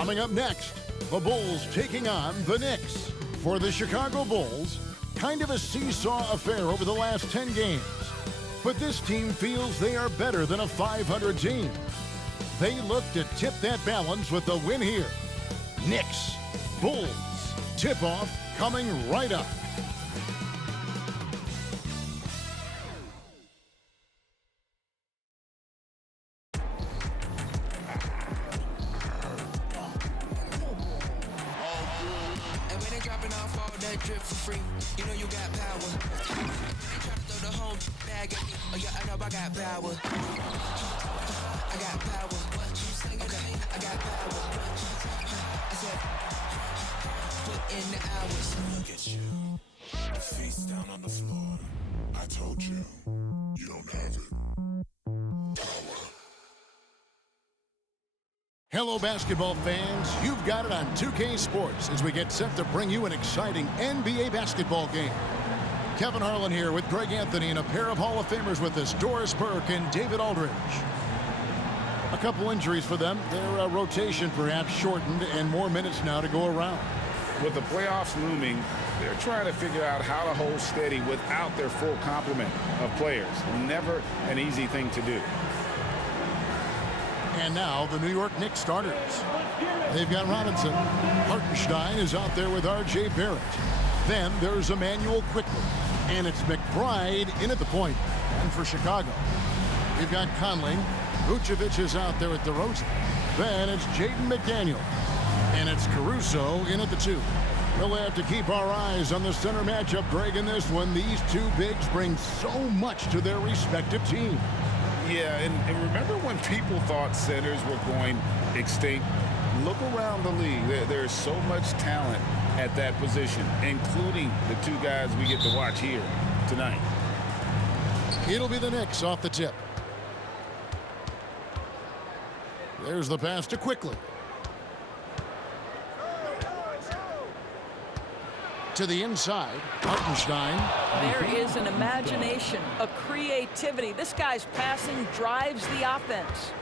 Coming up next, the Bulls taking on the Knicks. For the Chicago Bulls, kind of a seesaw affair over the last 10 games. But this team feels they are better than a 500 team. They look to tip that balance with a win here. Knicks, Bulls, tip-off coming right up. Drip for free, you know you got power. They try to throw the whole bag at me. Oh yeah, I know I got power. I got power. Okay, I got power. I said, put in the hours. Look at you, face down on the floor. I told you, you don't have it. Power. Hello, basketball fans. You've got it on 2K Sports as we get set to bring you an exciting NBA basketball game. Kevin Harlan here with Greg Anthony and a pair of Hall of Famers with us, Doris Burke and David Aldridge. A couple injuries for them. Their rotation perhaps shortened and more minutes now to go around. With the playoffs looming, they're trying to figure out how to hold steady without their full complement of players. Never an easy thing to do. And now the New York Knicks starters. They've got Robinson. Hartenstein is out there with R.J. Barrett. Then there's Emmanuel Quickley. And it's McBride in at the point. And for Chicago, we've got Conley. Vucevic is out there at DeRozan. Then it's Jaden McDaniel. And it's Caruso in at the 2. We'll have to keep our eyes on the center matchup, Greg, in this one. These two bigs bring so much to their respective teams. Yeah, and remember when people thought centers were going extinct? Look around the league. There's so much talent at that position, including the two guys we get to watch here tonight. It'll be the Knicks off the tip. There's the pass to Quickley. To the inside, Hartenstein. There is an imagination, a creativity. This guy's passing drives the offense.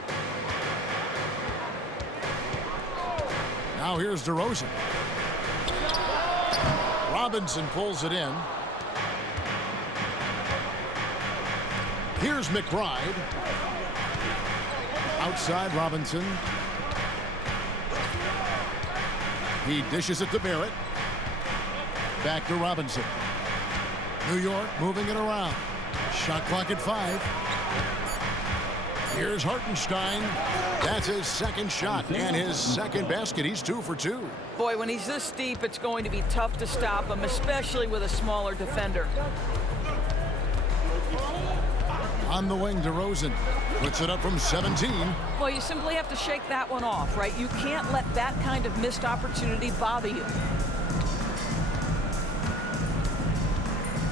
Now here's DeRozan. Robinson pulls it in. Here's McBride. Outside Robinson. He dishes it to Barrett. Back to Robinson. New York moving it around. Shot clock at 5. Here's Hartenstein. That's his second shot and his second basket. He's 2 for 2. Boy, when he's this deep, it's going to be tough to stop him, especially with a smaller defender. On the wing, DeRozan puts it up from 17. Well, you simply have to shake that one off, right? You can't let that kind of missed opportunity bother you.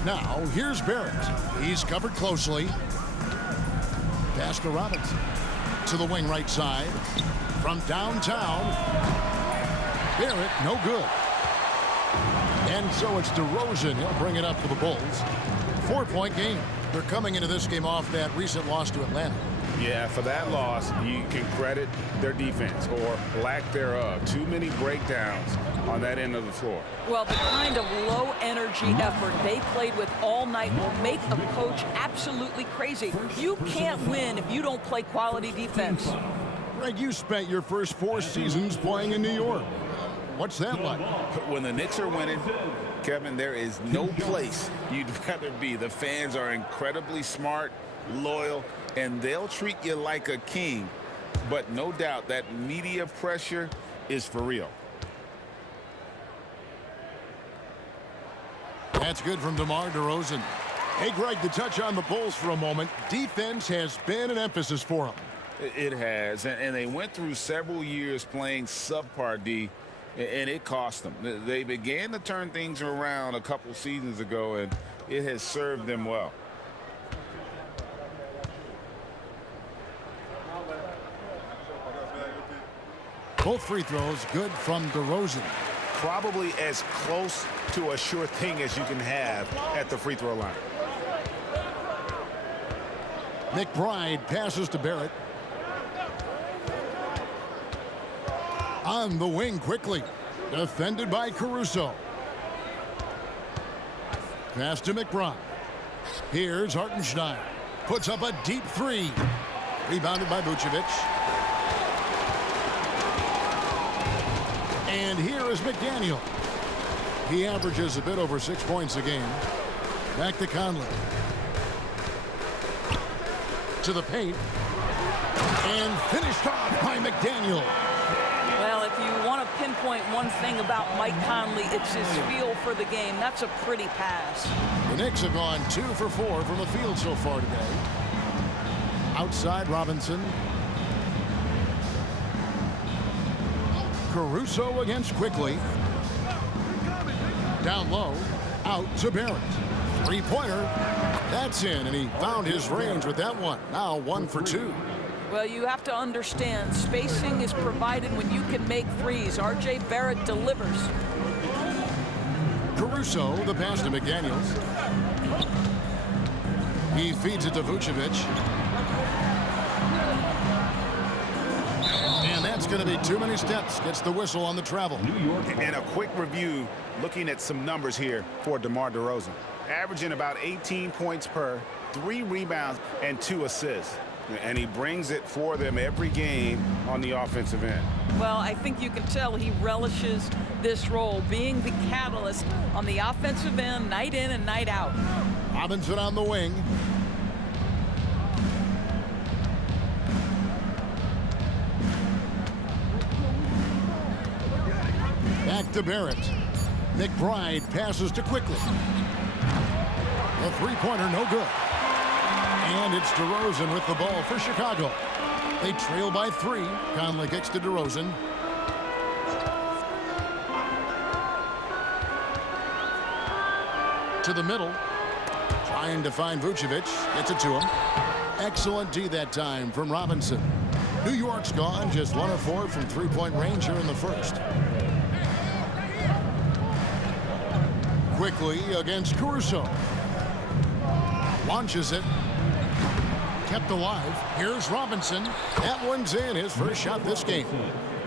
Now, here's Barrett. He's covered closely. Pass to Robinson. To the wing right side. From downtown. Barrett, no good. And so it's DeRozan. He'll bring it up for the Bulls. 4-point game. They're coming into this game off that recent loss to Atlanta. Yeah, for that loss, you can credit their defense or lack thereof. Too many breakdowns on that end of the floor. Well, the kind of low-energy effort they played with all night will make a coach absolutely crazy. You can't win if you don't play quality defense. Greg, you spent your first 4 seasons playing in New York. What's that like? When the Knicks are winning, Kevin, there is no place you'd rather be. The fans are incredibly smart, loyal, and they'll treat you like a king. But no doubt that media pressure is for real. That's good from DeMar DeRozan. Hey, Greg, to touch on the Bulls for a moment, defense has been an emphasis for them. It has, and they went through several years playing subpar D, and it cost them. They began to turn things around a couple seasons ago, and it has served them well. Both free throws good from DeRozan. Probably as close to a sure thing as you can have at the free throw line. McBride passes to Barrett. On the wing quickly. Defended by Caruso. Pass to McBride. Here's Hartenstein. Puts up a deep three. Rebounded by Vucevic. And here is McDaniel. He averages a bit over 6 points a game. Back to Conley. To the paint. And finished off by McDaniel. Well, if you want to pinpoint one thing about Mike Conley, it's his feel for the game. That's a pretty pass. The Knicks have gone 2 for 4 from the field so far today. Outside Robinson. Caruso against Quickly. Down low. Out to Barrett. Three-pointer. That's in, and he found his range with that one. Now 1 for 2. Well, you have to understand, spacing is provided when you can make threes. R.J. Barrett delivers. Caruso, the pass to McDaniels. He feeds it to Vucevic. And that's going to be too many steps. Gets the whistle on the travel. And a quick review, looking at some numbers here for DeMar DeRozan. Averaging about 18 points per, 3 rebounds, and 2 assists. And he brings it for them every game on the offensive end. Well, I think you can tell he relishes this role, being the catalyst on the offensive end, night in and night out. Robinson on the wing. Back to Barrett. McBride passes to Quickly. The three-pointer no good. And it's DeRozan with the ball for Chicago. They trail by 3. Conley kicks to DeRozan. To the middle. Trying to find Vucevic. Gets it to him. Excellent D that time from Robinson. New York's gone just 1 of 4 from three-point range here in the first. Quickly against Caruso. Launches it. Kept alive. Here's Robinson. That one's in. His first shot this game.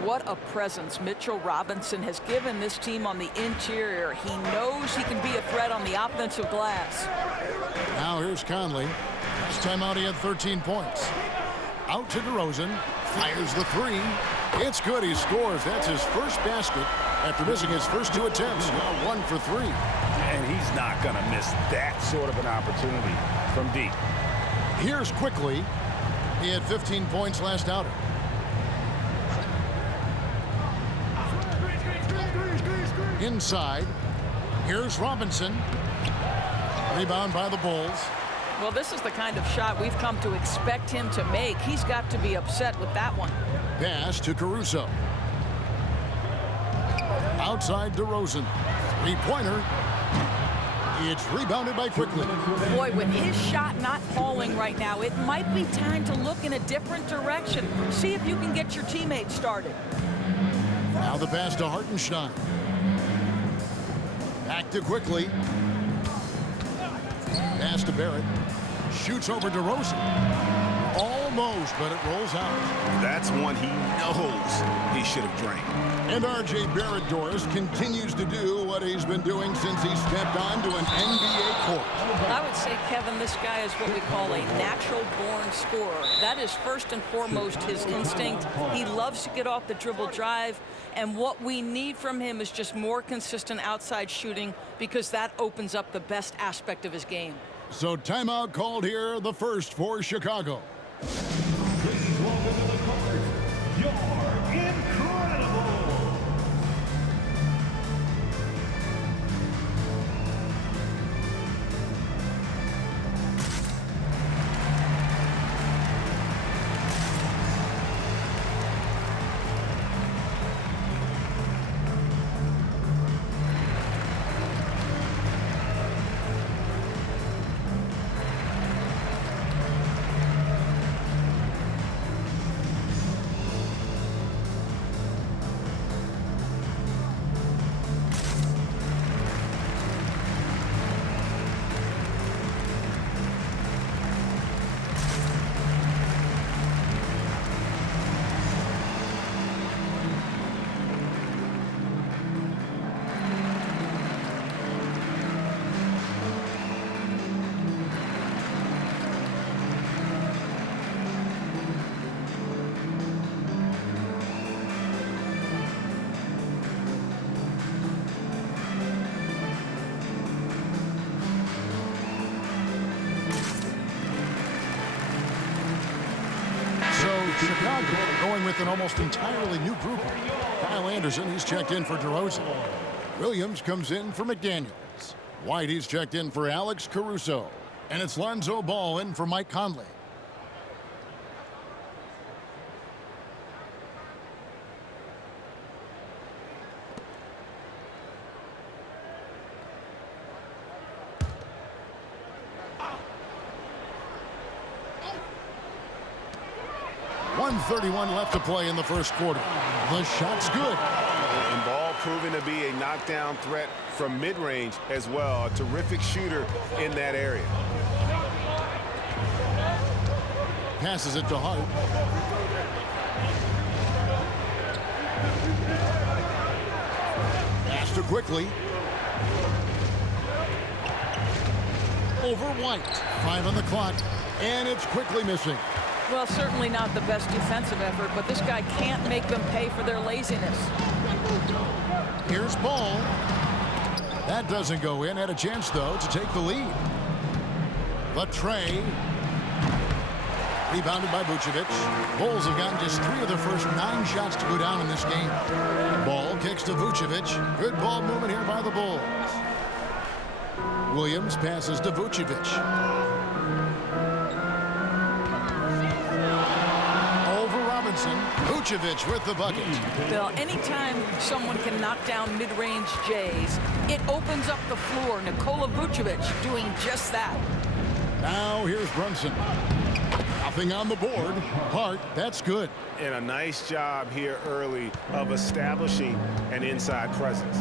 What a presence Mitchell Robinson has given this team on the interior. He knows he can be a threat on the offensive glass. Now here's Conley. Last time out he had 13 points. Out to DeRozan. Fires the 3. It's good. He scores. That's his first basket after missing his first 2 attempts. Now 1 for 3. And he's not going to miss that sort of an opportunity from deep. Here's Quickly. He had 15 points last outing. Inside. Here's Robinson. Rebound by the Bulls. Well, this is the kind of shot we've come to expect him to make. He's got to be upset with that one. Pass to Caruso. Outside DeRozan. Three-pointer. It's rebounded by Quickly. Boy, with his shot not falling right now, it might be time to look in a different direction. See if you can get your teammates started. Now the pass to Hartenstein. Back to Quickly. Pass to Barrett. Shoots over DeRozan. Almost, but it rolls out. That's one he knows he should have drained. And R.J. Barrett, Doris, continues to do what he's been doing since he stepped onto an NBA court. I would say, Kevin, this guy is what we call a natural-born scorer. That is first and foremost his instinct. He loves to get off the dribble drive, and what we need from him is just more consistent outside shooting, because that opens up the best aspect of his game. So timeout called here, the first for Chicago. Please welcome to the court, you're incredible. Chicago going with an almost entirely new group. Kyle Anderson, he's checked in for DeRozan. Williams comes in for McDaniels. White, he's checked in for Alex Caruso. And it's Lonzo Ball in for Mike Conley. .131 left to play in the first quarter. The shot's good. And Ball proving to be a knockdown threat from mid-range as well. A terrific shooter in that area. Passes it to Hart. Pass to Quickly. Over White. 5 on the clock. And it's Quickly missing. Well, certainly not the best defensive effort, but this guy can't make them pay for their laziness. Here's Ball. That doesn't go in. Had a chance, though, to take the lead. Latrey. Rebounded by Vucevic. Bulls have gotten just 3 of their first 9 shots to go down in this game. Ball kicks to Vucevic. Good ball movement here by the Bulls. Williams passes to Vucevic. Vucevic with the bucket. Bill, anytime someone can knock down mid-range Jays, it opens up the floor. Nikola Vucevic doing just that. Now here's Brunson. Nothing on the board. Hart, that's good. And a nice job here early of establishing an inside presence.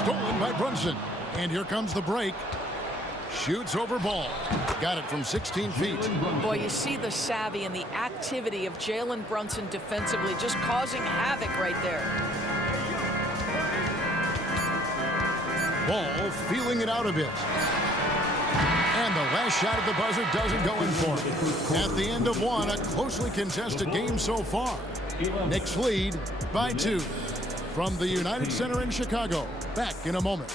Stolen by Brunson. And here comes the break. Shoots over Ball. Got it from 16 feet. Boy, you see the savvy and the activity of Jalen Brunson defensively, just causing havoc right there. Ball feeling it out a bit. And the last shot at the buzzer doesn't go in for it. At the end of one, a closely contested game so far. Knicks lead by 2. From the United Center in Chicago. Back in a moment.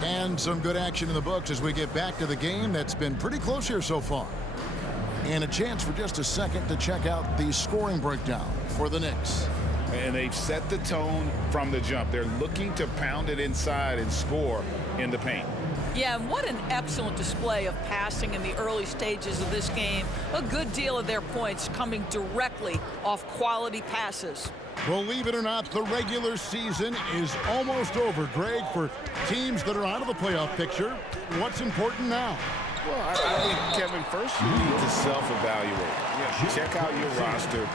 And some good action in the books as we get back to the game that's been pretty close here so far. And a chance for just a second to check out the scoring breakdown for the Knicks. And they've set the tone from the jump. They're looking to pound it inside and score in the paint. Yeah, and what an excellent display of passing in the early stages of this game. A good deal of their points coming directly off quality passes. Believe it or not, the regular season is almost over, Greg. For teams that are out of the playoff picture, what's important now? Well, I think, Kevin, first you need to self-evaluate. Check out your roster.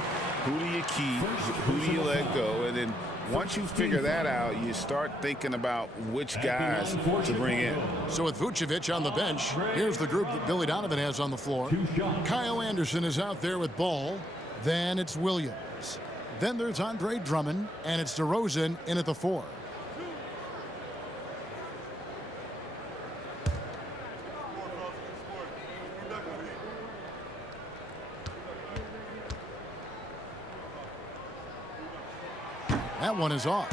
Who do you keep? Who do you let go? And then once you figure that out, you start thinking about which guys to bring in. So with Vucevic on the bench, here's the group that Billy Donovan has on the floor. Kyle Anderson is out there with Ball. Then it's Williams. Then there's Andre Drummond, and it's DeRozan in at the 4. That one is off.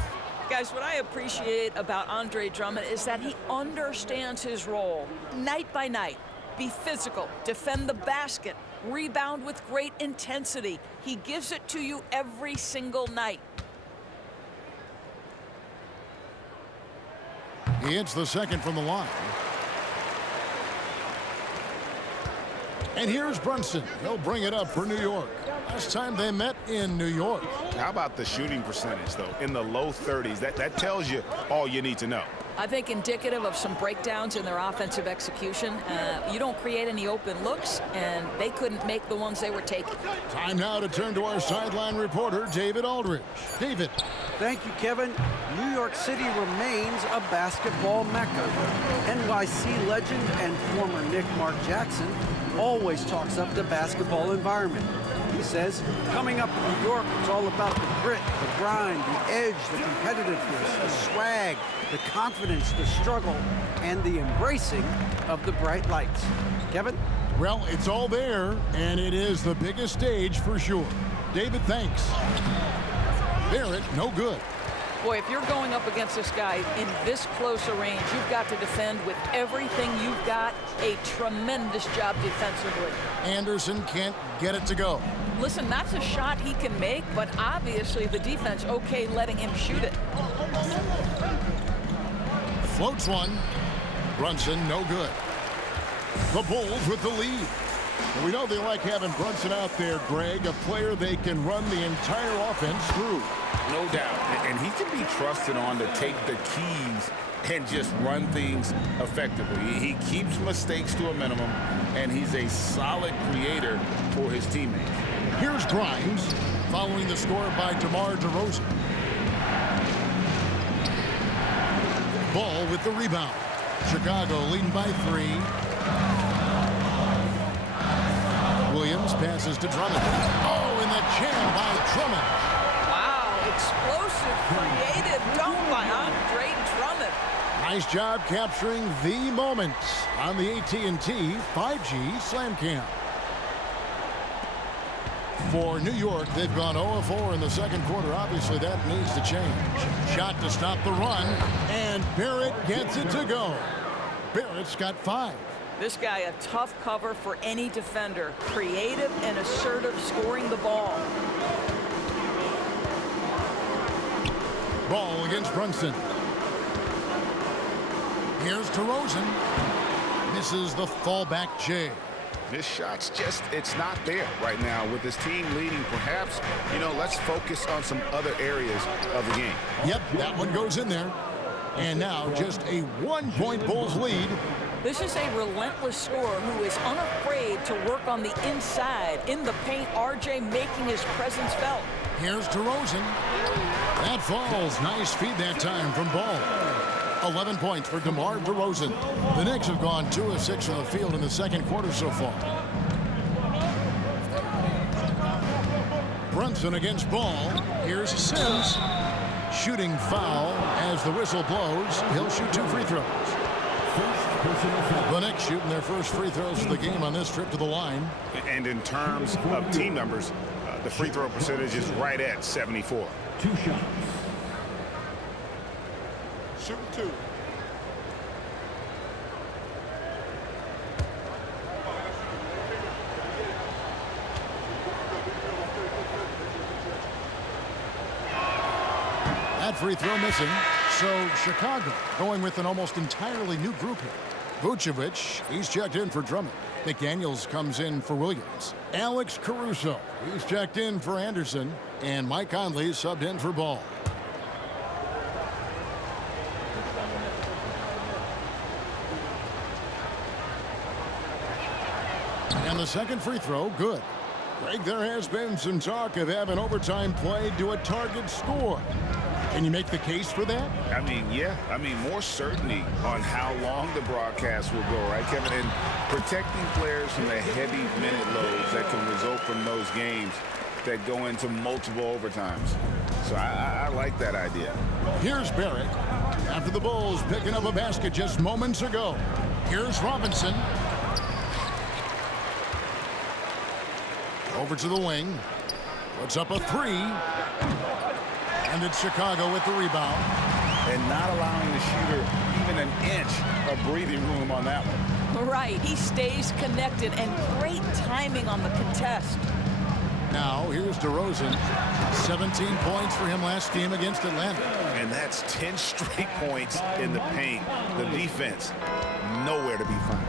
Guys, what I appreciate about Andre Drummond is that he understands his role night by night. Be physical, defend the basket, rebound with great intensity. He gives it to you every single night. He hits the second from the line. And here's Brunson. He'll bring it up for New York. Last time they met in New York. How about the shooting percentage, though, in the low 30s? That tells you all you need to know. I think indicative of some breakdowns in their offensive execution. You don't create any open looks, and they couldn't make the ones they were taking. Time now to turn to our sideline reporter, David Aldridge. David. Thank you, Kevin. New York City remains a basketball mecca. NYC legend and former Knick Mark Jackson always talks up the basketball environment. He says, coming up in New York, it's all about the grit, the grind, the edge, the competitiveness, the swag, the confidence, the struggle, and the embracing of the bright lights. Kevin? Well, it's all there, and it is the biggest stage for sure. David, thanks. Barrett, no good. Boy, if you're going up against this guy in this close a range, you've got to defend with everything you've got. A tremendous job defensively. Anderson can't get it to go. Listen, that's a shot he can make, but obviously the defense okay letting him shoot it. Floats one. Brunson, no good. The Bulls with the lead. We know they like having Brunson out there, Greg, a player they can run the entire offense through. No doubt. And he can be trusted on to take the keys and just run things effectively. He keeps mistakes to a minimum, and he's a solid creator for his teammates. Here's Grimes, following the score by DeMar DeRozan. Ball with the rebound. Chicago leading by 3. Williams passes to Drummond. Oh, and the jam by Drummond. Wow, explosive, creative dunk by Andre Drummond. Nice job capturing the moment on the AT&T 5G Slam Cam. For New York, they've gone 0-4 in the second quarter. Obviously, that needs to change. Shot to stop the run, and Barrett gets it to go. Barrett's got 5. This guy, a tough cover for any defender. Creative and assertive scoring the ball. Ball against Brunson. Here's DeRozan. Misses the fallback J. This shot's just, it's not there right now with his team leading. Perhaps, let's focus on some other areas of the game. Yep, that one goes in there. And now just a 1-point Bulls lead. This is a relentless scorer who is unafraid to work on the inside. In the paint, RJ making his presence felt. Here's DeRozan. That falls. Nice feed that time from Ball. 11 points for DeMar DeRozan. The Knicks have gone 2 of 6 from the field in the second quarter so far. Brunson against Ball. Here's Sims. Shooting foul as the whistle blows. He'll shoot 2 free throws. The Knicks shooting their first free throws of the game on this trip to the line. And in terms of team numbers, the free throw percentage is right at 74. 2 shots. Shoot 2. That free throw missing. So Chicago going with an almost entirely new group here. Vucevic, he's checked in for Drummond. McDaniels comes in for Williams. Alex Caruso, he's checked in for Anderson. And Mike Conley subbed in for Ball. And the second free throw, good. Greg, there has been some talk of having overtime played to a target score. Can you make the case for that? Yeah. More certainty on how long the broadcast will go, right, Kevin? And protecting players from the heavy minute loads that can result from those games that go into multiple overtimes. So I like that idea. Here's Barrett. After the Bulls picking up a basket just moments ago. Here's Robinson. Over to the wing. Puts up a 3. And it's Chicago with the rebound. And not allowing the shooter even an inch of breathing room on that one. Right, he stays connected, and great timing on the contest. Now, here's DeRozan. 17 points for him last game against Atlanta. And that's 10 straight points in the paint. The defense, nowhere to be found.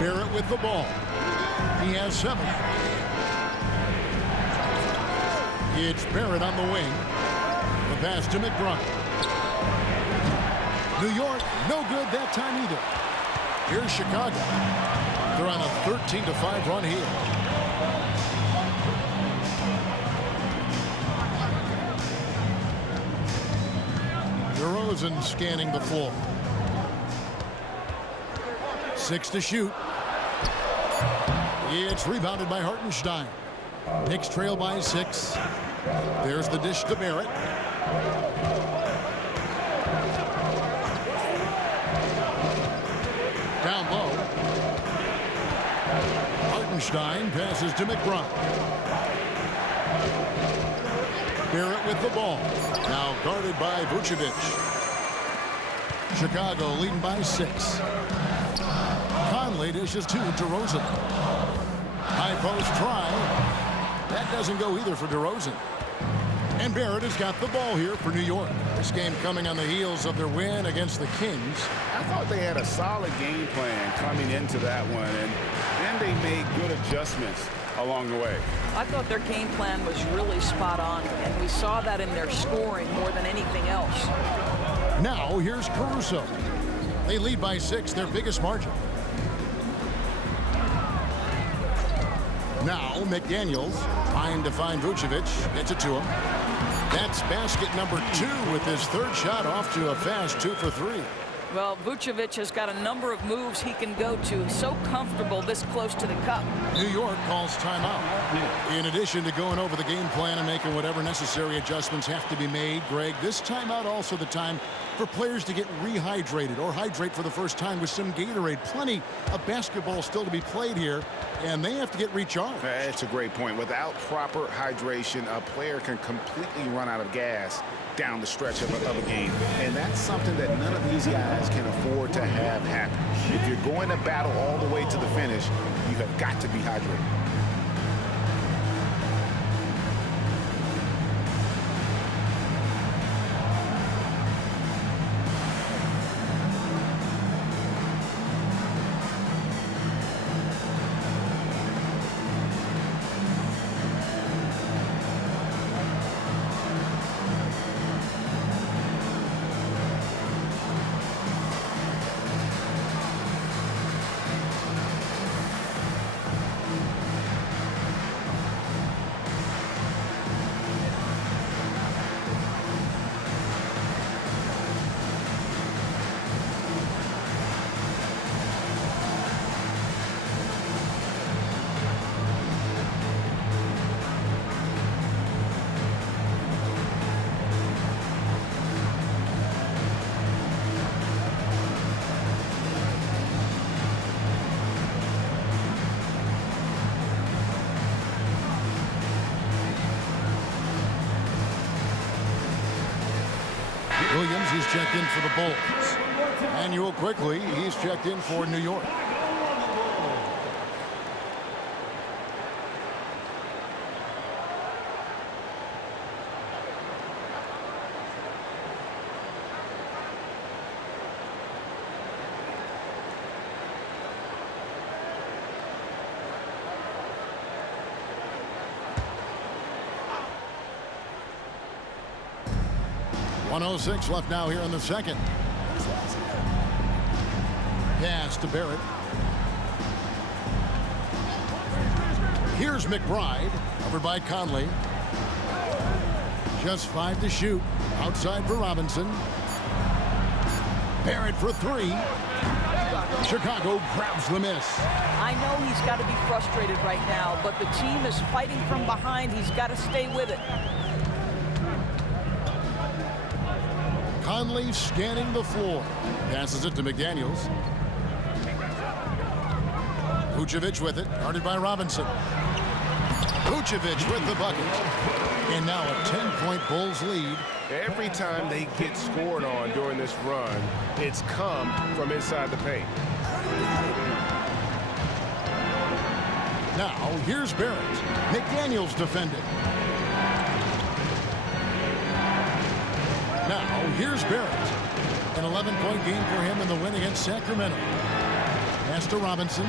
Barrett with the ball. He has 7. It's Barrett on the wing. The pass to McBride. New York, no good that time either. Here's Chicago. They're on a 13-5 run here. DeRozan scanning the floor. 6 to shoot. It's rebounded by Hartenstein. Knicks trail by 6. There's the dish to Barrett. Down low. Hartenstein passes to McBride. Barrett with the ball. Now guarded by Vucevic. Chicago leading by 6. Conley dishes to DeRozan. High post try. That doesn't go either for DeRozan. And Barrett has got the ball here for New York. This game coming on the heels of their win against the Kings. I thought they had a solid game plan coming into that one, and then they made good adjustments along the way. I thought their game plan was really spot on, and we saw that in their scoring more than anything else. Now here's Caruso. They lead by 6, their biggest margin. Now McDaniels trying to find Vucevic. Gets it to him. That's basket number 2 with his third shot off to a fast 2 for 3. Well, Vucevic has got a number of moves he can go to. So comfortable this close to the cup. New York calls timeout. In addition to going over the game plan and making whatever necessary adjustments have to be made, Greg, this timeout also the time for players to get rehydrated or hydrate for the first time with some Gatorade. Plenty of basketball still to be played here, and they have to get recharged. That's a great point. Without proper hydration, a player can completely run out of gas down the stretch of a game. And that's something that none of these guys can afford to have happen. If you're going to battle all the way to the finish, you have got to be hydrated. Williams, he's checked in for the Bulls. Manuel quickly, he's checked in for New York. .106 left now here in the second. Pass to Barrett. Here's McBride, covered by Conley. Just 5 to shoot. Outside for Robinson. Barrett for 3. Chicago grabs the miss. I know he's got to be frustrated right now, but the team is fighting from behind. He's got to stay with it. Conley scanning the floor. Passes it to McDaniels. Vucevic with it. Guarded by Robinson. Vucevic with the bucket. And now a 10-point Bulls lead. Every time they get scored on during this run, it's come from inside the paint. Now, here's Barrett. McDaniels defending. Now, here's Barrett. An 11-point game for him in the win against Sacramento. Pass to Robinson.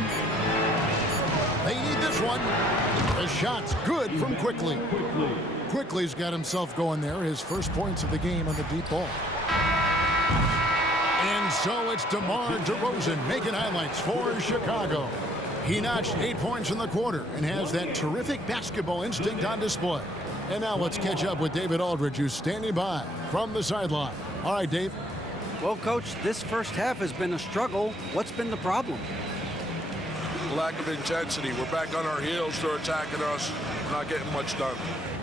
They need this one. The shot's good from Quickly. Quickly's got himself going there. His first points of the game on the deep ball. And so it's DeMar DeRozan making highlights for Chicago. He notched 8 points in the quarter and has that terrific basketball instinct on display. And now let's catch up with David Aldridge, who's standing by from the sideline. All right, Dave. Well, Coach, this first half has been a struggle. What's been the problem? Lack of intensity. We're back on our heels. They're attacking us. We're not getting much done.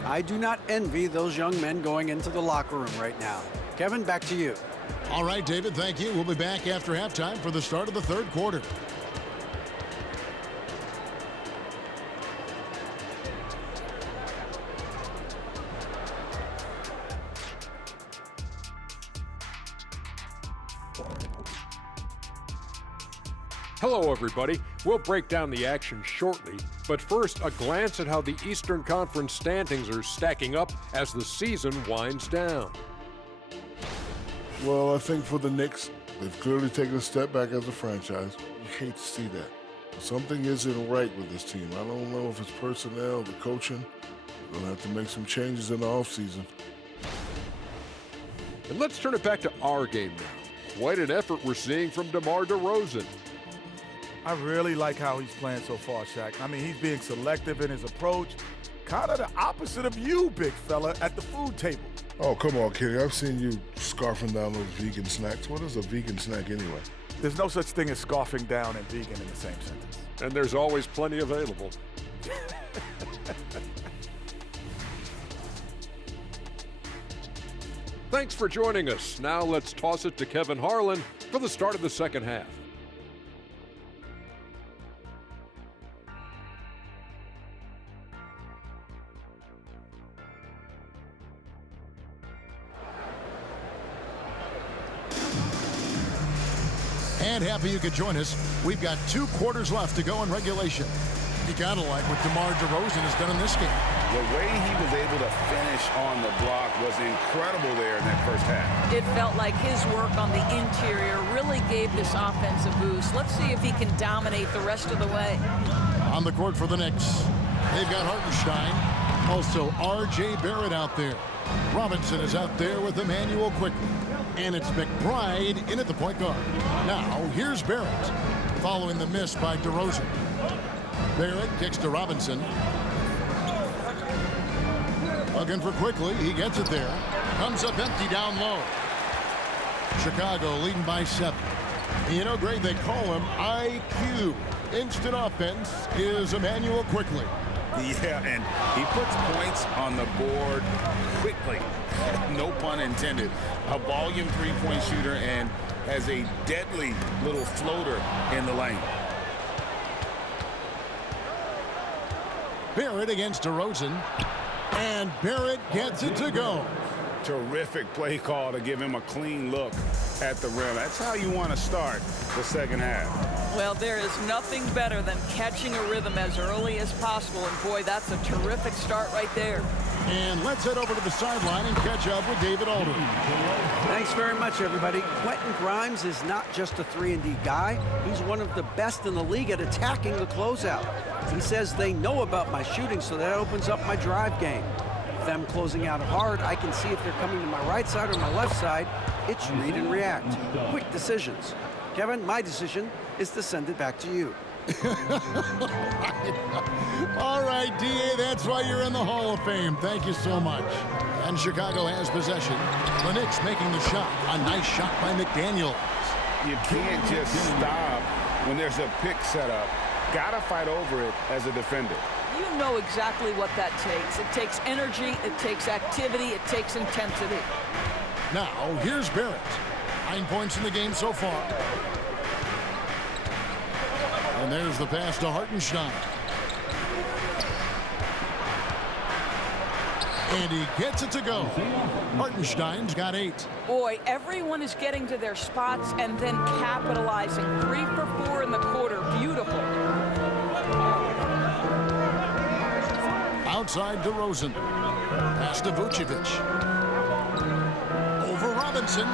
I do not envy those young men going into the locker room right now. Kevin, back to you. All right, David, thank you. We'll be back after halftime for the start of the third quarter. Hello, everybody. We'll break down the action shortly, but first, a glance at how the Eastern Conference standings are stacking up as the season winds down. Well, I think for the Knicks, they've clearly taken a step back as a franchise. You hate to see that. Something isn't right with this team. I don't know if it's personnel, the coaching. They're going to have to make some changes in the offseason. And let's turn it back to our game now. Quite an effort we're seeing from DeMar DeRozan. I really like how he's playing so far, Shaq. I mean, he's being selective in his approach. Kind of the opposite of you, big fella, at the food table. Oh, come on, Kenny. I've seen you scarfing down those vegan snacks. What is a vegan snack anyway? There's no such thing as scarfing down and vegan in the same sentence. And there's always plenty available. Thanks for joining us. Now let's toss it to Kevin Harlan for the start of the second half. And happy you could join us. We've got 2 quarters left to go in regulation. You gotta like what DeMar DeRozan has done in this game. The way he was able to finish on the block was incredible there in that first half. It felt like his work on the interior really gave this offense a boost. Let's see if he can dominate the rest of the way. On the court for the Knicks, they've got Hartenstein. Also, R.J. Barrett out there. Robinson is out there with Emmanuel Quickly. And it's McBride in at the point guard. Now, here's Barrett, following the miss by DeRozan. Barrett kicks to Robinson. Looking for Quickly. He gets it there. Comes up empty down low. Chicago leading by 7. You know, Greg, they call him IQ. Instant offense is Emmanuel Quickly. Yeah, and he puts points on the board quickly. No pun intended. A volume three-point shooter and has a deadly little floater in the lane. Barrett against DeRozan. And Barrett gets it to go. Terrific play call to give him a clean look at the rim. That's how you want to start the second half. Well, there is nothing better than catching a rhythm as early as possible. And boy, that's a terrific start right there. And let's head over to the sideline and catch up with David Aldridge. Thanks very much, everybody. Quentin Grimes is not just a 3-and-D guy. He's one of the best in the league at attacking the closeout. He says they know about my shooting, so that opens up my drive game. If them closing out hard, I can see if they're coming to my right side or my left side. It's read and react. Quick decisions. Kevin, my decision is to send it back to you. All right, D.A., that's why you're in the Hall of Fame. Thank you so much. And Chicago has possession. The Knicks making the shot. A nice shot by McDaniel. You can't just stop when there's a pick set up. Gotta fight over it as a defender. You know exactly what that takes. It takes energy, it takes activity, it takes intensity. Now, here's Barrett. 9 points in the game so far. And there's the pass to Hartenstein. And he gets it to go. Hartenstein's got 8. Boy, everyone is getting to their spots and then capitalizing. 3 for 4 in the quarter. Beautiful. Outside DeRozan. Pass to Vucevic. Over Robinson.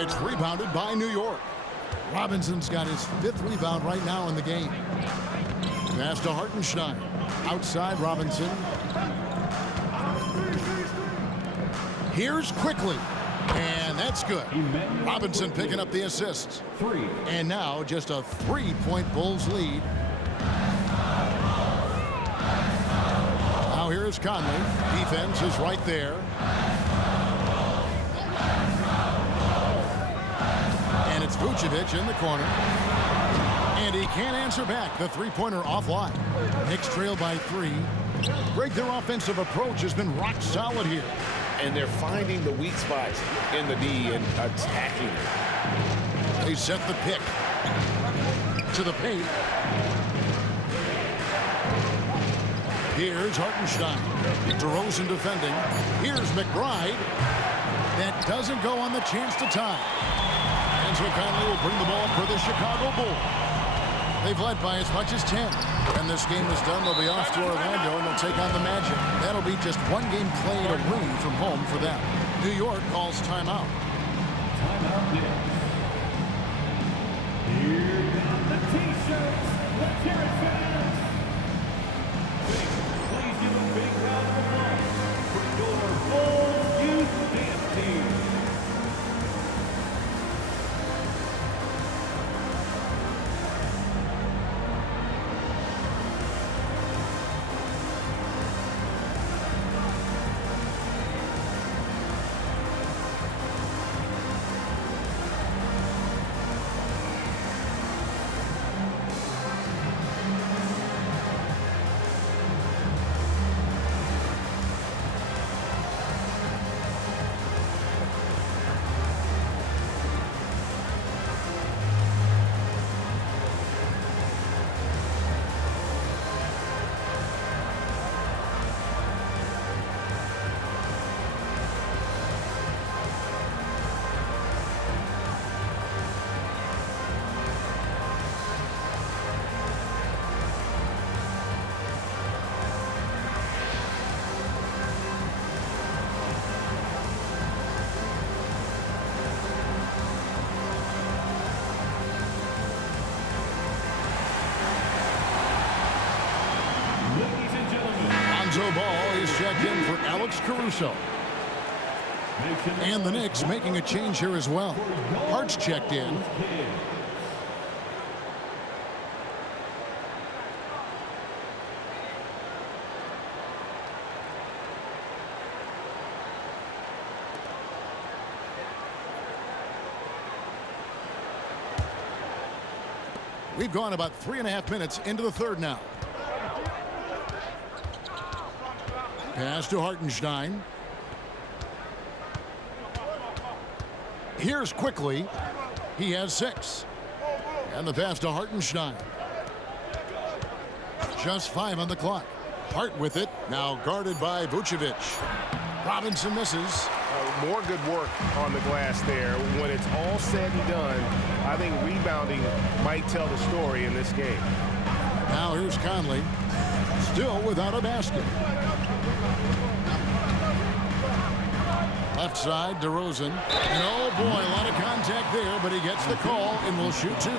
It's rebounded by New York. Robinson's got his 5th rebound right now in the game. Pass to Hartenstein. Outside Robinson. Here's Quickly. And that's good. Robinson picking up the assists. And now just a 3-point Bulls lead. Now here's Conley. Defense is right there. And it's Vucevic in the corner. And he can't answer back. The three-pointer offline. Knicks trail by 3. Greg, their offensive approach has been rock solid here. And they're finding the weak spots in the D and attacking it. They set the pick to the paint. Here's Hartenstein. DeRozan defending. Here's McBride. That doesn't go on the chance to tie. And so Conley will bring the ball up for the Chicago Bulls. They've led by as much as 10. And this game is done. They'll be off to Orlando, and they'll take on the Magic. That'll be just one game played away from home for them. New York calls timeout. Timeout Knicks. Here come the T-shirts. Let's hear it, fans. Please give a big round of applause for your Bulls Youth Dance Team. Lonzo Ball is checked in for Alex Caruso. And the Knicks making a change here as well. Hart's checked in. We've gone about 3.5 minutes into the third now. Pass to Hartenstein. Here's Quickly. He has 6. And the pass to Hartenstein. Just 5 on the clock. Hart with it. Now guarded by Vucevic. Robinson misses. More good work on the glass there. When it's all said and done, I think rebounding might tell the story in this game. Now here's Conley. Still without a basket. Left side, DeRozan. And oh boy, a lot of contact there, but he gets the call and will shoot 2.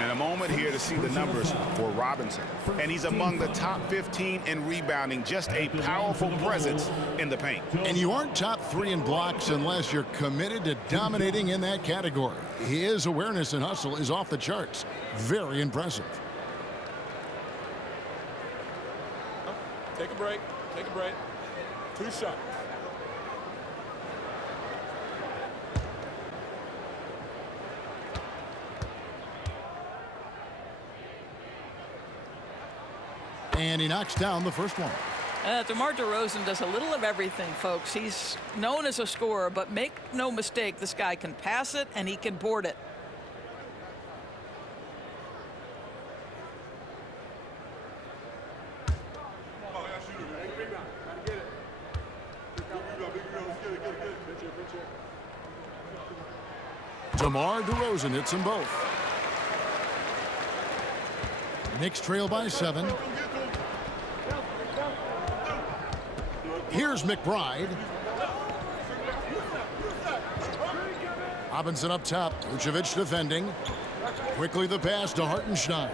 And a moment here to see the numbers for Robinson. And he's among the top 15 in rebounding. Just a powerful presence in the paint. And you aren't top 3 in blocks unless you're committed to dominating in that category. His awareness and hustle is off the charts. Very impressive. Take a break. Take a break. 2 shots. And he knocks down the first one. DeMar DeRozan does a little of everything, folks. He's known as a scorer, but make no mistake, this guy can pass it and he can board it. DeMar DeRozan hits them both. Knicks trail by 7. Here's McBride. Robinson up top. Vucevic defending. Quickly the pass to Hartenstein.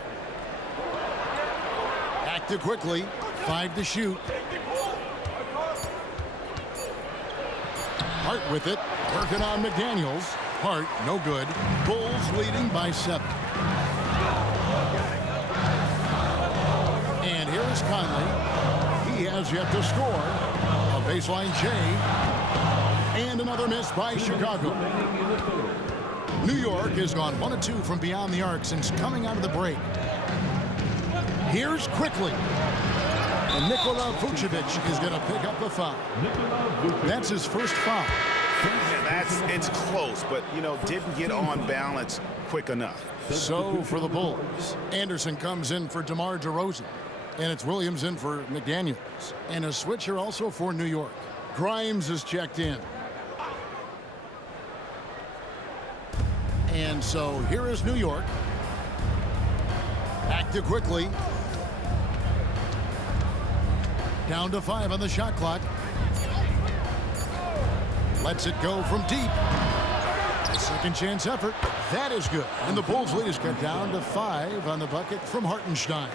Back to Quickly. 5 to shoot. Hart with it. Working on McDaniels. Hart, no good. Bulls leading by 7. And here's Conley. He has yet to score. A baseline J. And another miss by Chicago. New York has gone 1 of 2 from beyond the arc since coming out of the break. Here's Quickly. And Nikola Vucevic is going to pick up the foul. That's his first foul. Yeah, it's close, but, didn't get on balance quick enough. So for the Bulls, Anderson comes in for DeMar DeRozan. And it's Williams in for McDaniels. And a switcher also for New York. Grimes is checked in. And so here is New York. Back to Quickly. Down to 5 on the shot clock. Lets it go from deep. A second chance effort. That is good. And the Bulls lead is cut down to 5 on the bucket from Hartenstein.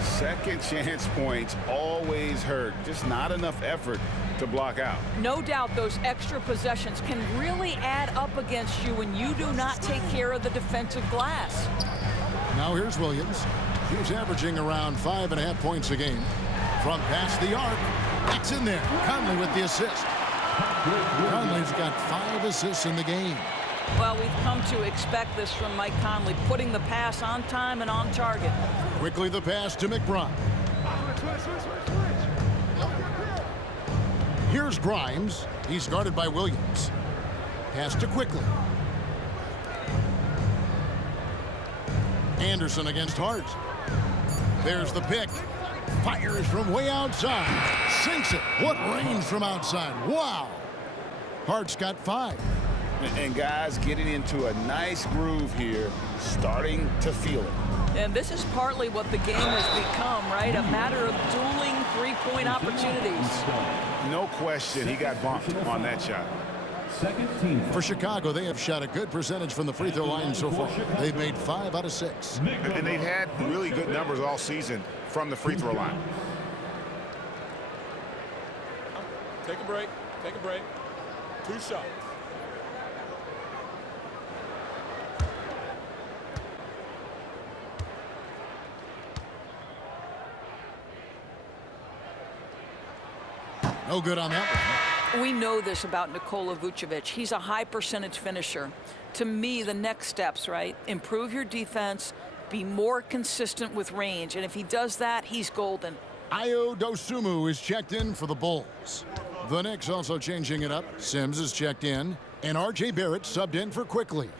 Second chance points always hurt. Just not enough effort to block out. No doubt those extra possessions can really add up against you when you do not take care of the defensive glass. Now here's Williams. He's averaging around 5.5 points a game. From past the arc. That's in there. Conley with the assist. Conley's got 5 assists in the game. Well, we've come to expect this from Mike Conley, putting the pass on time and on target. Quickly the pass to McBride. Here's Grimes. He's guarded by Williams. Pass to Quickly. Anderson against Hart. There's the pick. Fires from way outside. Sinks it. What range from outside. Wow. Hart's got 5. And guys getting into a nice groove here, starting to feel it. And this is partly what the game has become, right? A matter of dueling three-point opportunities. No question he got bumped on that shot. For Chicago, they have shot a good percentage from the free throw line so far. They've made 5 out of 6. And they've had really good numbers all season from the free throw line. Take a break. Take a break. 2 shots. No good on that one. We know this about Nikola Vucevic. He's a high percentage finisher. To me, the next steps, right? Improve your defense, be more consistent with range. And if he does that, he's golden. Ayo Dosunmu is checked in for the Bulls. The Knicks also changing it up. Sims is checked in. And R.J. Barrett subbed in for Quickly.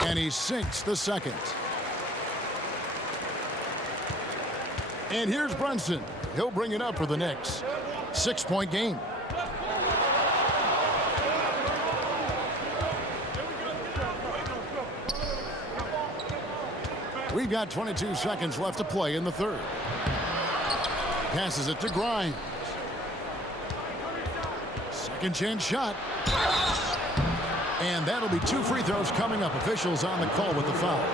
And he sinks the second. And here's Brunson. He'll bring it up for the Knicks. 6-point game. We've got 22 seconds left to play in the third. Passes it to Grimes. Second chance shot. And that'll be 2 free throws coming up. Officials on the call with the foul.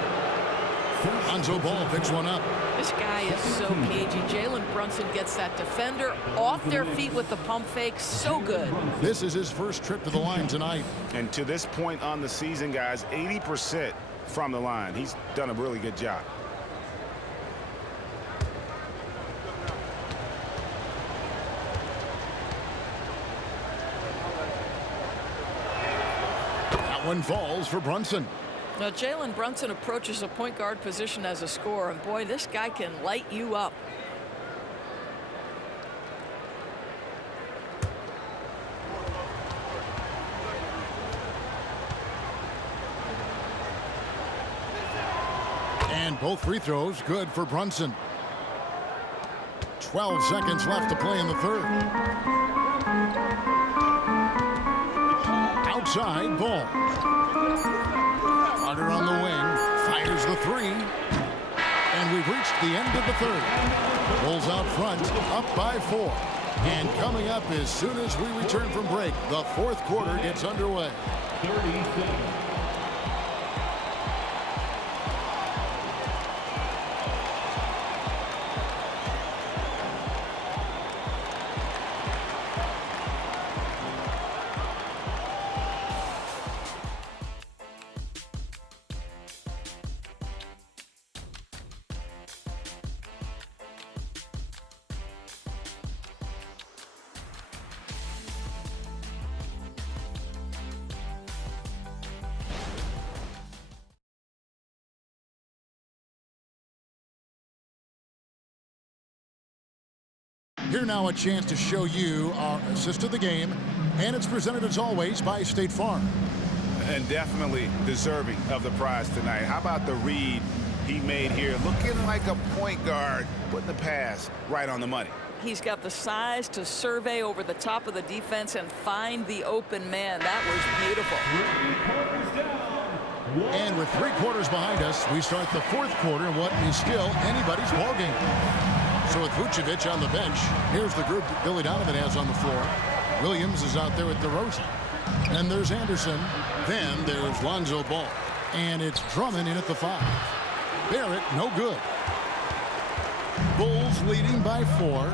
Lonzo Ball picks one up. This guy is so cagey. Jalen Brunson gets that defender off their feet with the pump fake. So good. This is his first trip to the line tonight. And to this point on the season, guys, 80% from the line. He's done a really good job. That one falls for Brunson. Now, Jalen Brunson approaches a point guard position as a scorer, and boy, this guy can light you up. And both free throws good for Brunson. 12 seconds left to play in the third. Outside Ball. Carter on the wing, fires the 3. And we've reached the end of the third. Bulls out front, up by 4. And coming up as soon as we return from break, the fourth quarter gets underway. 30 seconds. Here now a chance to show you our assist of the game, and it's presented as always by State Farm. And definitely deserving of the prize tonight. How about the read he made here? Looking like a point guard, putting the pass right on the money. He's got the size to survey over the top of the defense and find the open man. That was beautiful. And with 3 quarters behind us, we start the 4th quarter in what is still anybody's ballgame. So with Vucevic on the bench, here's the group that Billy Donovan has on the floor. Williams is out there with DeRozan. And there's Anderson. Then there's Lonzo Ball. And it's Drummond in at the 5. Barrett, no good. Bulls leading by 4.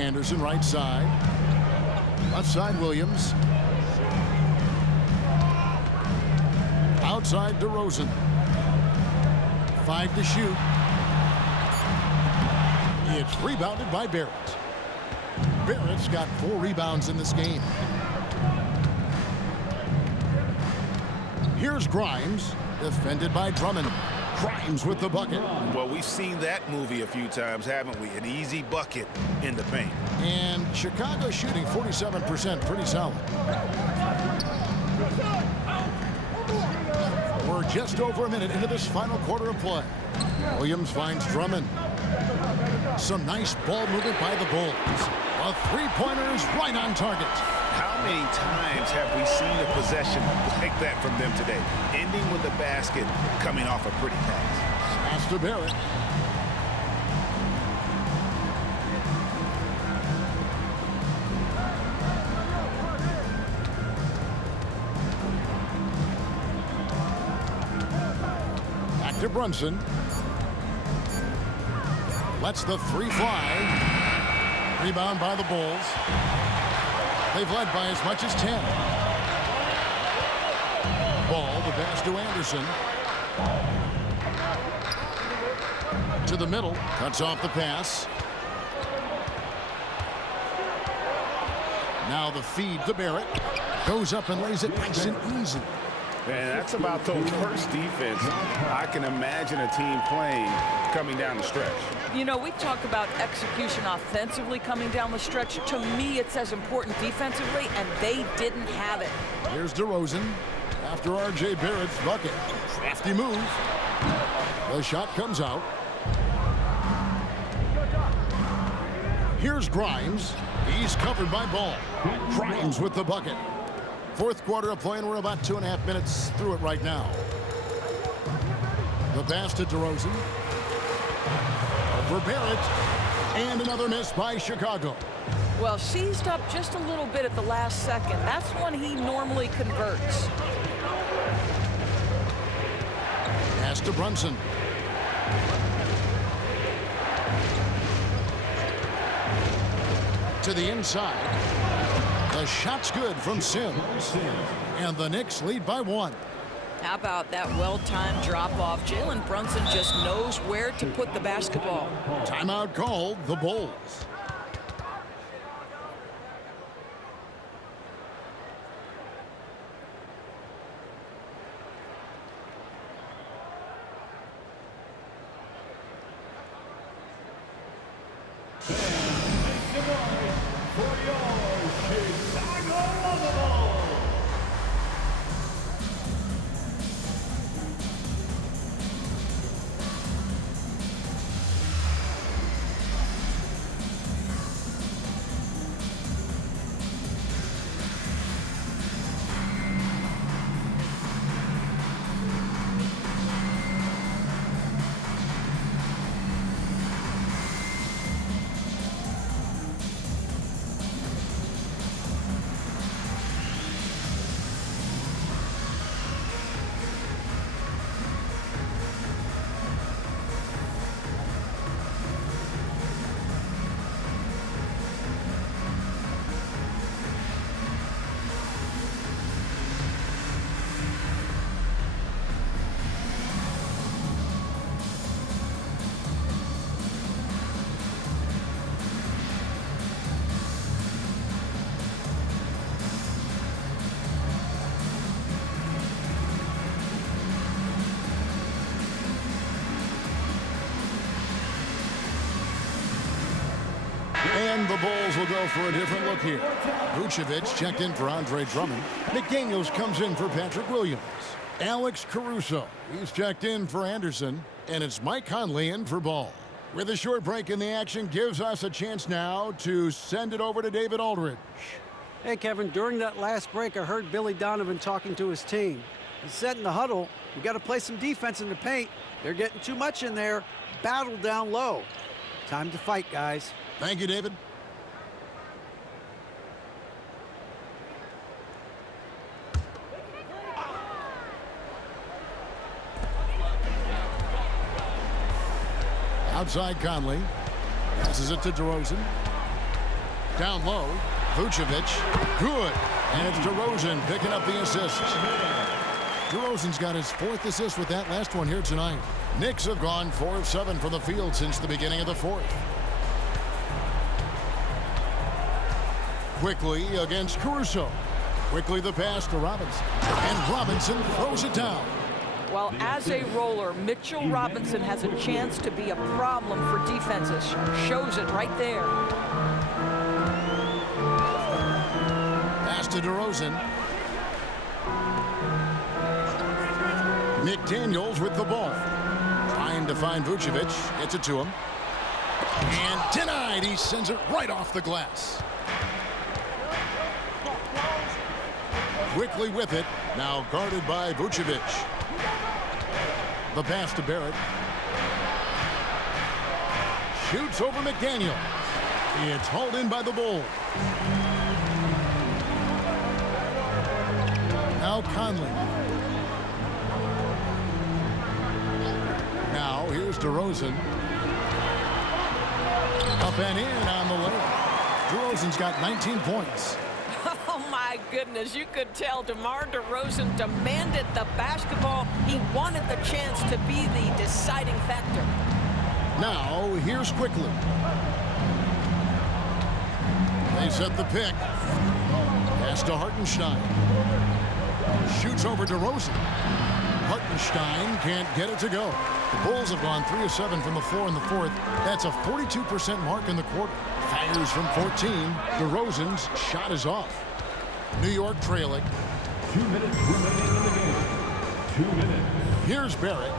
Anderson right side. Left side Williams. Outside DeRozan. 5 to shoot. It's rebounded by Barrett. Barrett's got 4 rebounds in this game. Here's Grimes, defended by Drummond. Grimes with the bucket. Well, we've seen that movie a few times, haven't we? An easy bucket in the paint. And Chicago shooting 47%, pretty solid. We're just over a minute into this final quarter of play. Williams finds Drummond. Some nice ball movement by the Bulls. A 3-pointer is right on target. How many times have we seen a possession like that from them today? Ending with a basket, coming off a pretty pass. Pass to Barrett. Back to Brunson. Lets the 3 fly. Rebound by the Bulls. They've led by as much as 10. Ball, the pass to Anderson. To the middle, cuts off the pass. Now the feed to Barrett. Goes up and lays it nice and easy. Man, that's about the worst defense I can imagine a team playing coming down the stretch. You know, we talk about execution offensively coming down the stretch. To me, it's as important defensively, and they didn't have it. Here's DeRozan after R.J. Barrett's bucket. Crafty move. The shot comes out. Here's Grimes. He's covered by Ball. Grimes with the bucket. 4th quarter of play, and we're about 2.5 minutes through it right now. The pass to DeRozan. Over Barrett. And another miss by Chicago. Well, seized up just a little bit at the last second. That's when he normally converts. Pass to Brunson. To the inside. The shot's good from Sims. And the Knicks lead by 1. How about that well-timed drop-off? Jalen Brunson just knows where to put the basketball. Timeout called, the Bulls. And the Bulls will go for a different look here. Vucevic checked in for Andre Drummond. McDaniels comes in for Patrick Williams. Alex Caruso, he's checked in for Anderson. And it's Mike Conley in for Ball. With a short break in the action, gives us a chance now to send it over to David Aldridge. Hey, Kevin, during that last break, I heard Billy Donovan talking to his team. He said in the huddle, we got to play some defense in the paint. They're getting too much in there. Battle down low. Time to fight, guys. Thank you, David. Outside Conley. Passes it to DeRozan. Down low. Vucevic. Good. And it's DeRozan picking up the assist. DeRozan's got his 4th assist with that last one here tonight. Knicks have gone 4 of 7 from the field since the beginning of the 4th. Quickly against Caruso. Quickly the pass to Robinson. And Robinson throws it down. Well, as a roller, Mitchell Robinson has a chance to be a problem for defenses. Shows it right there. Pass to DeRozan. McDaniels with the ball. Trying to find Vucevic. Gets it to him. And denied. He sends it right off the glass. Quickly with it. Now guarded by Vucevic. The pass to Barrett. Shoots over McDaniel. It's hauled in by the Bulls. Now Conley. Now here's DeRozan. Up and in on the lane. DeRozan's got 19 points. Oh, my goodness. You could tell DeMar DeRozan demanded the basketball. He wanted the chance to be the deciding factor. Now, here's Quickly. They set the pick. Pass to Hartenstein. Shoots over DeRozan. Hartenstein can't get it to go. The Bulls have gone 3 of 7 from the floor in the 4th. That's a 42% mark in the quarter. Fires from 14. DeRozan's shot is off. New York trailing. 2 minutes remaining in the game. 2 minutes. Here's Barrett.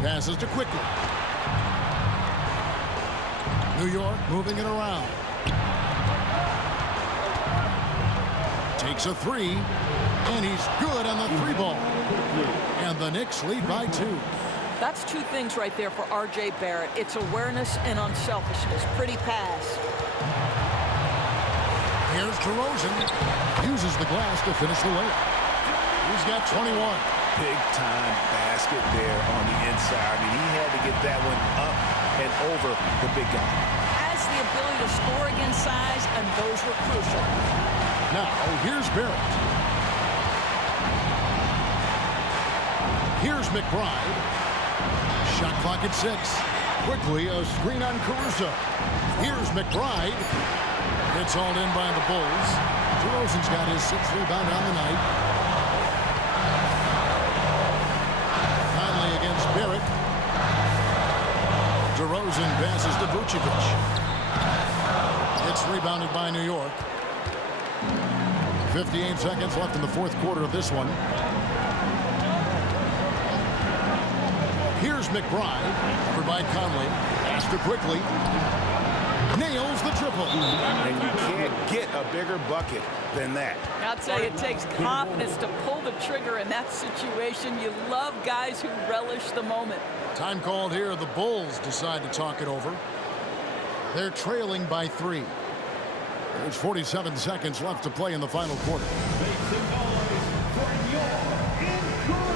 Passes to Quickly. New York moving it around. Takes a 3. And he's good on the 3 ball. And the Knicks lead by 2. That's 2 things right there for R.J. Barrett. It's awareness and unselfishness. Pretty pass. Here's DeRozan. Uses the glass to finish the layup. He's got 21. Big-time basket there on the inside. I mean, he had to get that one up and over the big guy. Has the ability to score against size, and those were crucial. Now, here's Barrett. Here's McBride. Shot clock at 6. Quickly, a screen on Caruso. Here's McBride. It's hauled in by the Bulls. DeRozan's got his 6th rebound on the night. Conley against Barrett. DeRozan passes to Vucevic. It's rebounded by New York. 58 seconds left in the 4th quarter of this one. Here's McBride, over by Conley. Pass to Quickly. Nails the triple. And you can't get a bigger bucket than that. I'll tell you, it takes confidence to pull the trigger in that situation. You love guys who relish the moment. Time called here. The Bulls decide to talk it over. They're trailing by 3. There's 47 seconds left to play in the final quarter. Make some noise for your Incredible.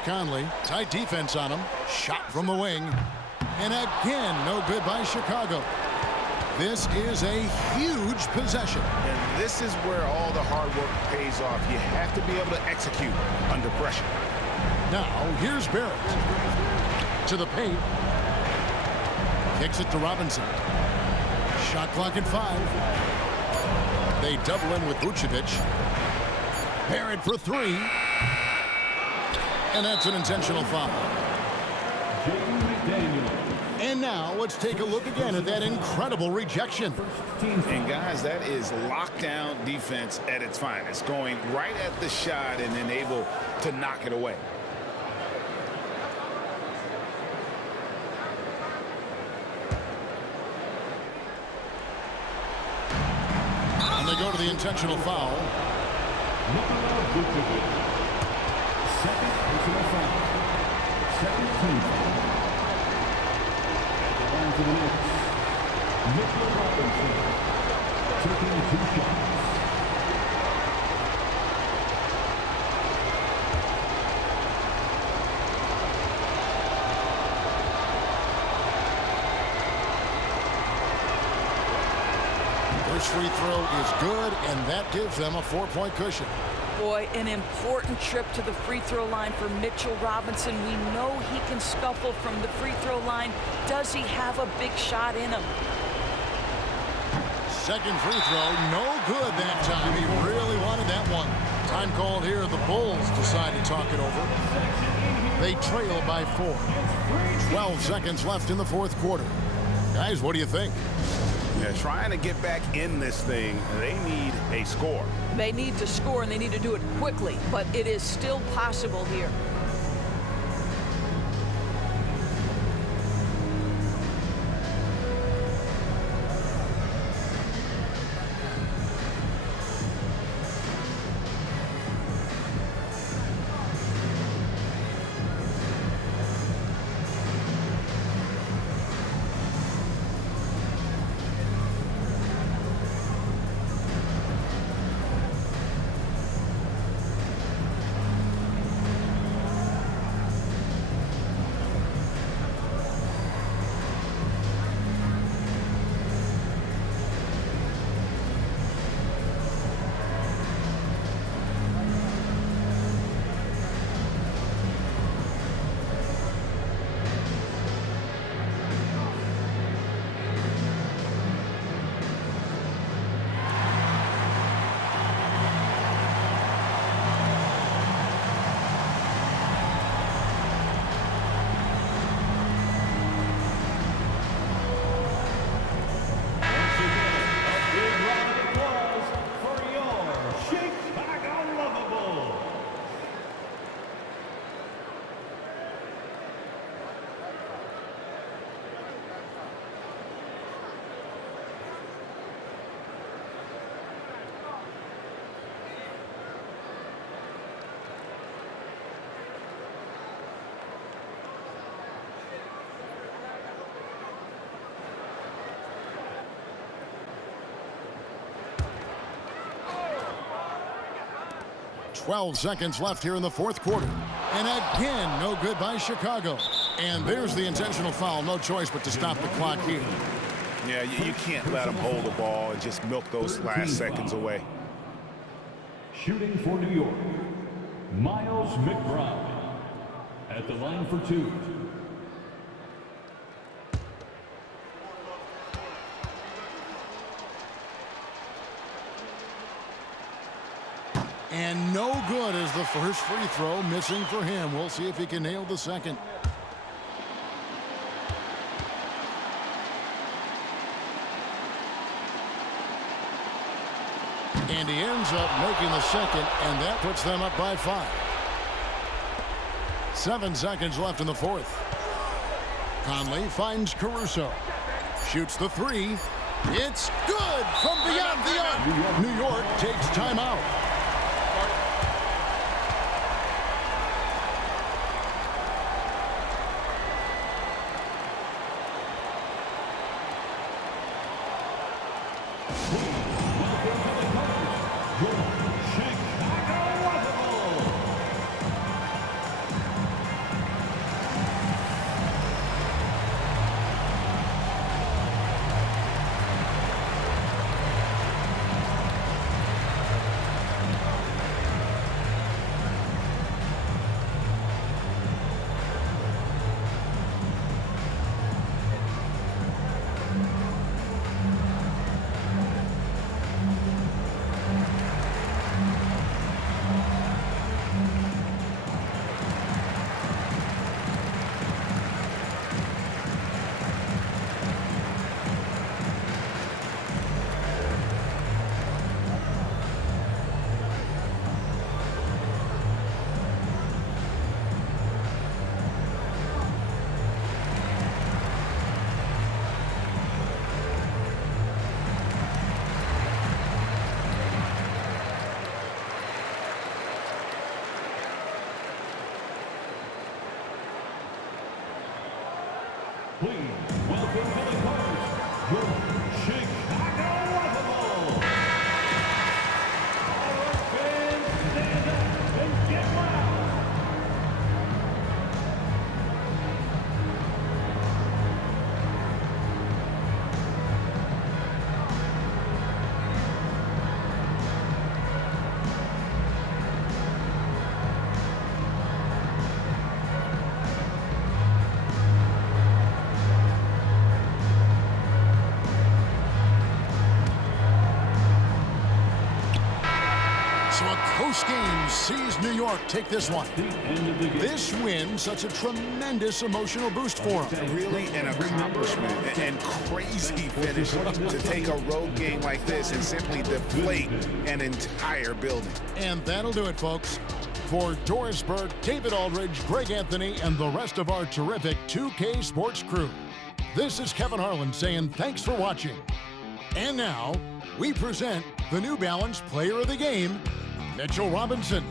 Here's Conley. Tight defense on him. Shot from the wing. And again, no good by Chicago. This is a huge possession. And this is where all the hard work pays off. You have to be able to execute under pressure. Now, here's Barrett. To the paint. Kicks it to Robinson. Shot clock at 5. They double in with Vucevic. Barrett for 3. And that's an intentional foul. And now let's take a look again at that incredible rejection. And guys, that is lockdown defense at its finest. Going right at the shot and then able to knock it away. And they go to the intentional foul. Second personal foul. Second team foul. At the line for the Knicks, Mitchell Robinson taking 2 shots. First free throw is good, and that gives them a 4-point cushion. Boy, an important trip to the free throw line for Mitchell Robinson. We know he can scuffle from the free throw line. Does he have a big shot in him? Second free throw, no good that time. He really wanted that one. Time called here. The Bulls decide to talk it over. They trail by 4. 12 seconds left in the fourth quarter. Guys, what do you think? Yeah, trying to get back in this thing, they need a score. They need to score, and they need to do it quickly, but it is still possible here. .12 seconds left here in the fourth quarter. And again, no good by Chicago. And there's the intentional foul. No choice but to stop the clock here. Yeah, you can't let them hold the ball and just milk those last seconds away. Shooting for New York, Miles McBride. At the line for 2. And no good as the first free throw missing for him. We'll see if he can nail the second. And he ends up making the second, and that puts them up by 5. 7 seconds left in the fourth. Conley finds Caruso. Shoots the 3. It's good from beyond the arc. New York takes timeout. Please welcome to the court, your Chicago Waterfall. All right, fans, stand up and get loud. So a close game sees New York take this one. This win such a tremendous emotional boost for them. Really an accomplishment and crazy finish to take a road game like this and simply deflate an entire building. And that'll do it, folks. For Doris Burke, David Aldridge, Greg Anthony, and the rest of our terrific 2K Sports crew, this is Kevin Harlan saying thanks for watching. And now, we present the New Balance Player of the Game, Mitchell Robinson.